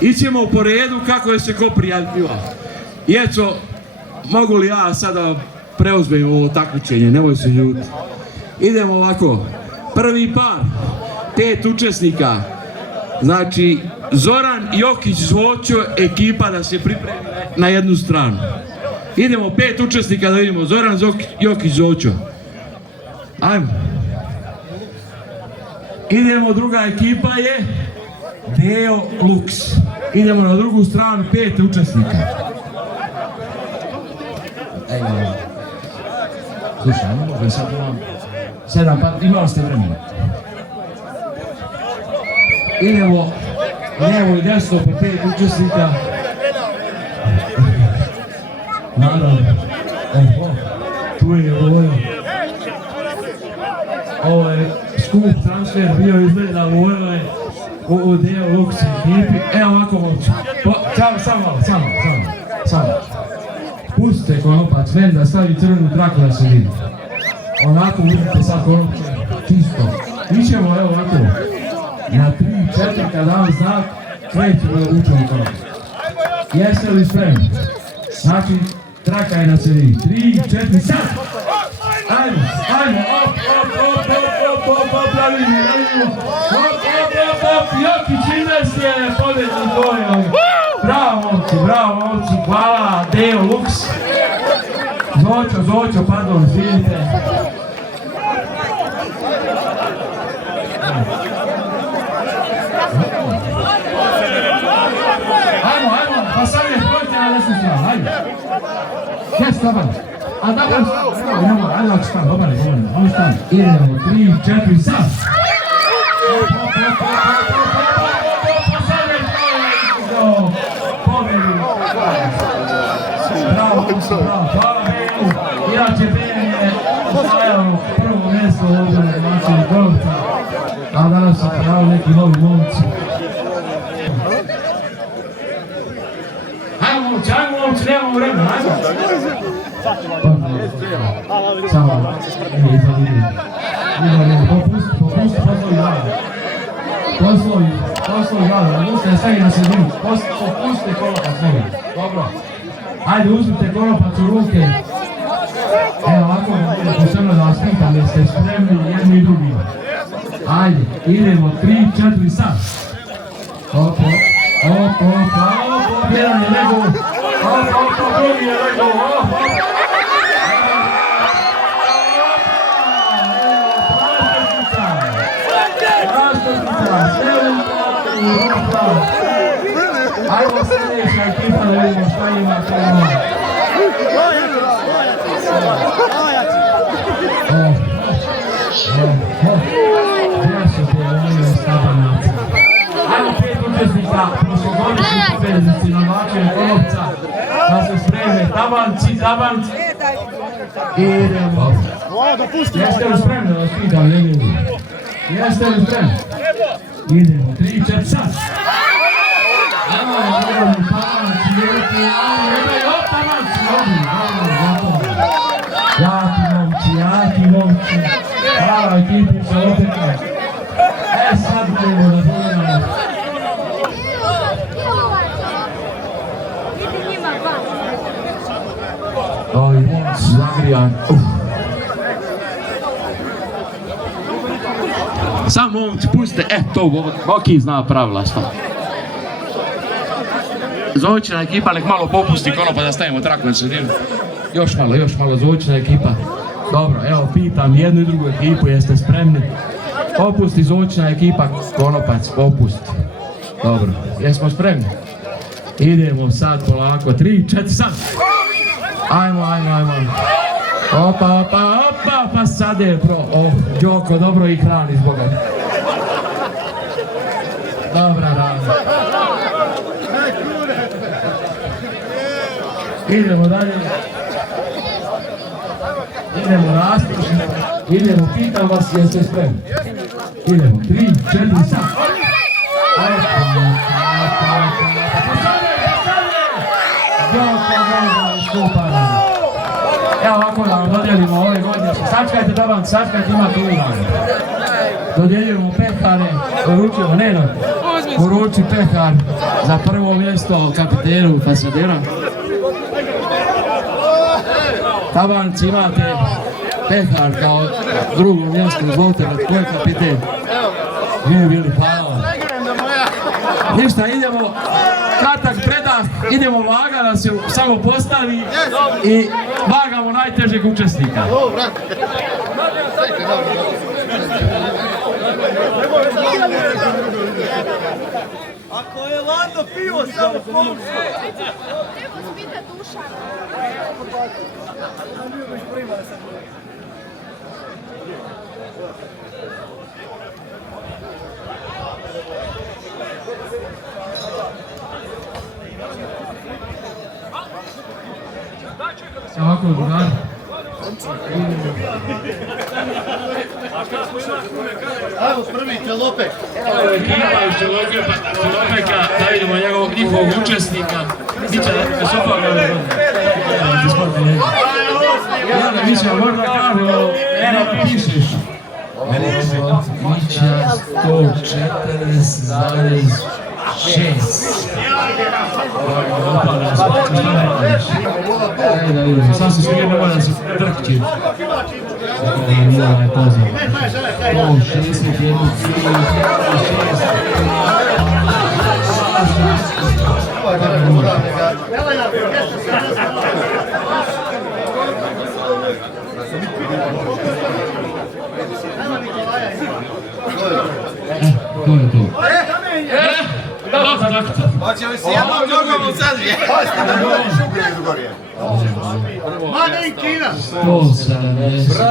Ićemo po redu kako je se ko prijavljiva. I eto, mogu li ja sada preuzmem ovo takmičenje, nemoj se ljuti. Idemo ovako, prvi par, 5 učesnika. Znači, Zoran Jokić Zvočo, ekipa da se pripremi na jednu stranu. Idemo 5 učesnika da vidimo, Zoran Jokić Zvočo. Ajmo. Idemo, druga ekipa je Deo Lux. Idemo na drugu stranu, 5 učesnika. Slušaj, ne mogu sad vam 7, pa imali ste vremena. Idemo lijevo i desno po 5 učesnika. Naravno, tu je ovo je skup transfer bio izgleda u Deo Lux ekipi. Evo ovako momci. Samo. Pustite konopac ven da stavi crvenu traku da se vidi. Onako vidite sad konopće čisto. Ićemo evo ovako. Na 3-4 kad dam znak, krećemo da učemo konopac. Jeste li spremni? Znači, traka je da se vidi. 3-4, sad! Ajmo, op, pravimo. Op, Jokić Ines je pobjednik tvoj. Bravo momci, hvala, Deo Lux. Zočo, pardon, izvinite. Ajmo, pa sad je projte na desnu stranu, ajde. Jes, dobar. A dobar, ajde ako stan, dobar, oni stan. Idemo, 3, 4, sad. Bravo, hvala Belu. Inače Ben je osvajao prvo mjesto ovdje na domaćem Golovca, a danas se prijavili neki novi momci. Ajmo momci, nemamo vremena, ajmo. Samo, popusti poslovi jada, ne stavi na sredinu, popustite kolopac novi, dobro. Ajde, uzmite kolopac u ruke. Evo ovako posebno da vas pitam da ste spremni jedni i drugi. Ajde, idemo, 3, 4, sad. Op, jedan je legao. Op, drugi je legao, Ajmo sljedeća ekipa da vidimo šta ima prema. Gdje su te volio stabanaca? Ajmo 5 učesnika, prošlogodišnji pobjednici Novačev Golovca, da se spreme tabanci. Idemo. Jeste li spremni da vas pitam, ne vidim? Jeste li spremni? Idemo, 3, 4, sad! Jaki momci, prava ekipi se otekla. Sad budemo da budemo. Ovi momci zagrijan. Samo momci, pustite, to Boki zna pravila šta. Zočina ekipa nek malo popusti konopa da stavimo traku na sredinu. Još malo, Zočina ekipa. Dobro, evo pitam jednu i drugu ekipu, jeste spremni? Popusti Zočina ekipa, konopac, popusti. Dobro, jesmo spremni? Idemo sad polako, 3, 4, sad! Ajmo. Opa, pa sad je Đoko, dobro ih hrani zbog toga. Dobra rada. Idemo dalje. Idemo rasprošno, idemo, pitam vas, jeste spremni? Idemo, 3, 4, sad. Evo ovako da vam dodijelimo ove godine. Sačkajte da vam, sačkajte imate uvrame. Dodjeljujemo pehare, poručujemo, Neno, poruči pehar za prvo mjesto kapitenu fasadera. Tabanci imate pehar kao drugo mjesto, izvolite da tko je kapiten. Mi bili, hvala. Ništa, idemo, kratak predah, idemo vaga da se samo postavi i vagamo najtežeg učesnika. Ako je ladno pivo, samo pomoći. Treba spita duša. Ovako, drugar. Evo prvi Čelopek. Evo ekipa iz Čelopeka, da vidimo njihovog učesnika. Biće da se upaga ove godine. Jale, mi ćemo možda kažemo, eno pišeš. Bića 140,6. Da vidimo, sam se sviđa nema da se drhći. Mora je pozdrav. 61,6. To je to. Hoće li se jednom nogom sad je? Ma ne i Kina! 170.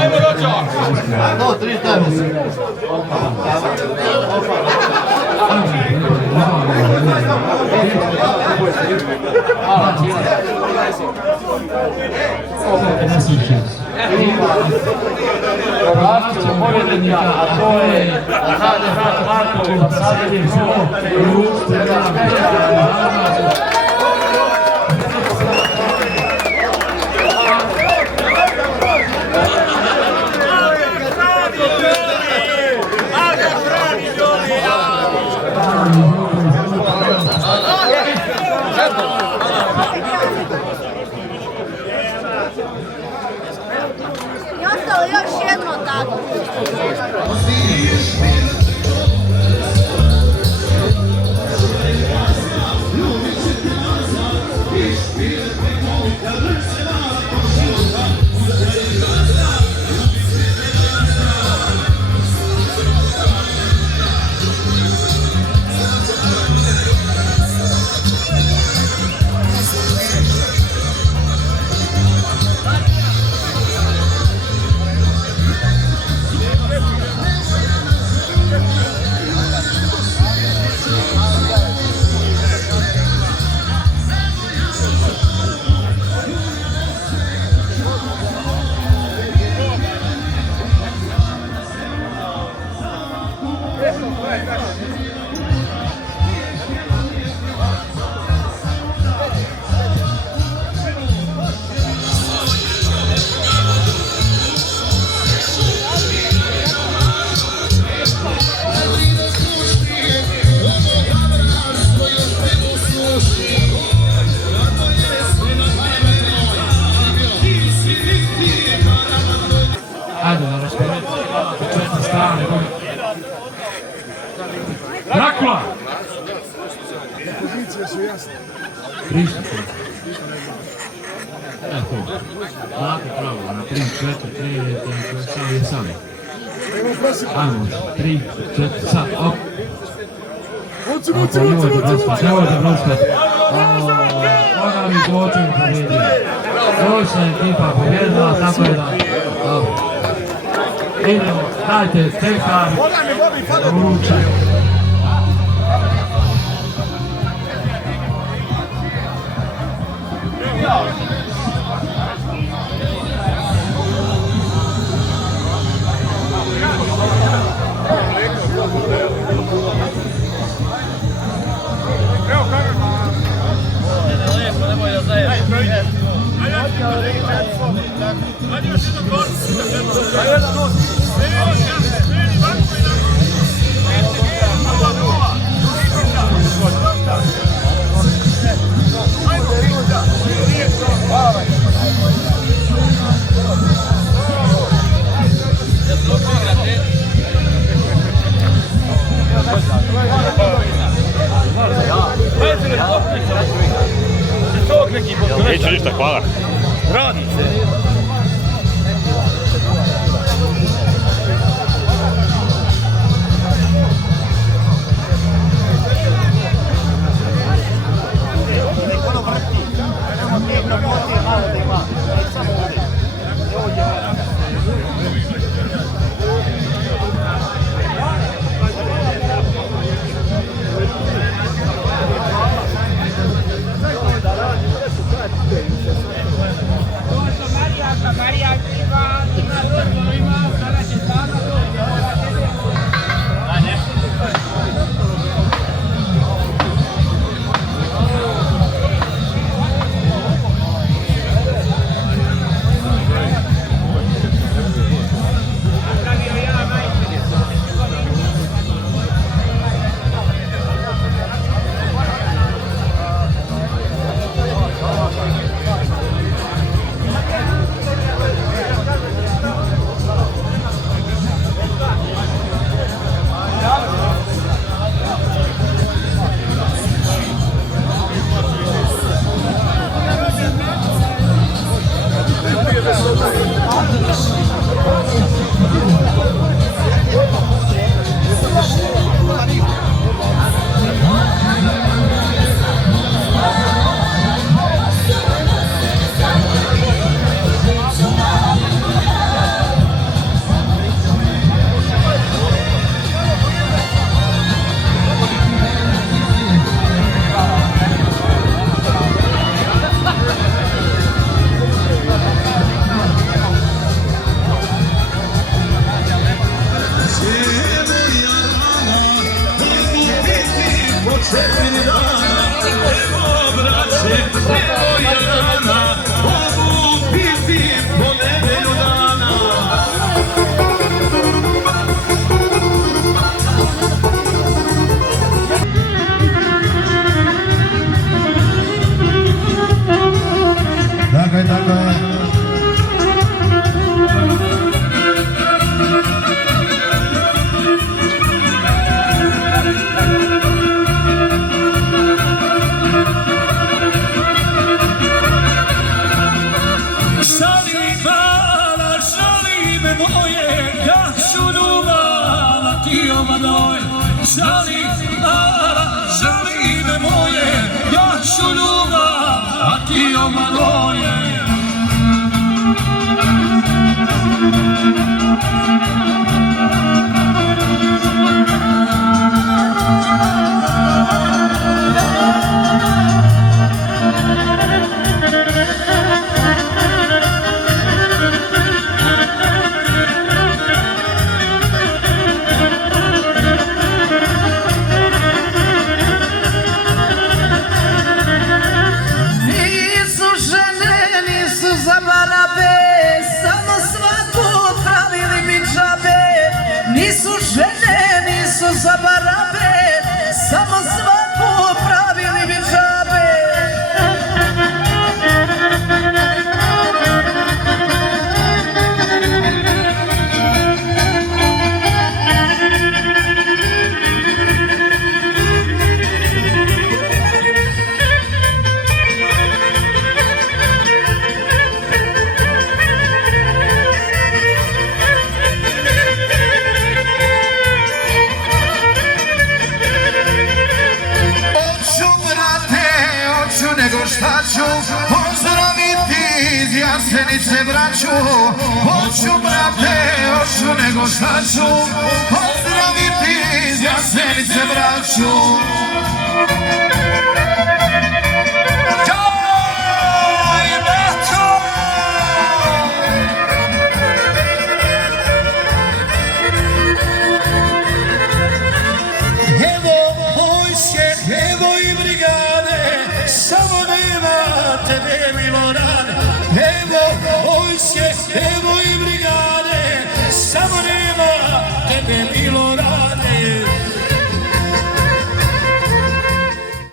Ajmo rođak! No, 3 tajne. Pobjednika, a to je HDH Markovo Fasadin Selo i Rušte I ostalo još jedno tako. Drakula! Pozicije su jasne. Prišite. Eto, znate pravo, na 3, 4, 3, sami. Ajmo, 3, 4, sad, op. Nemojte broskati. Ona mi zločin pobjedio. Zločna ekipa pobjedila, tako je da. Idemo, dajte, Stefan, uručaj. Neću ništa, hvala. Radi se. Samo svaku pravili mi džabe. nego šta ću pozdraviti iz Jasenice braću. Joj, braćo! Evo vojske, evo i brigade, samo nemate, ne Milorade. Evo vojske, evo i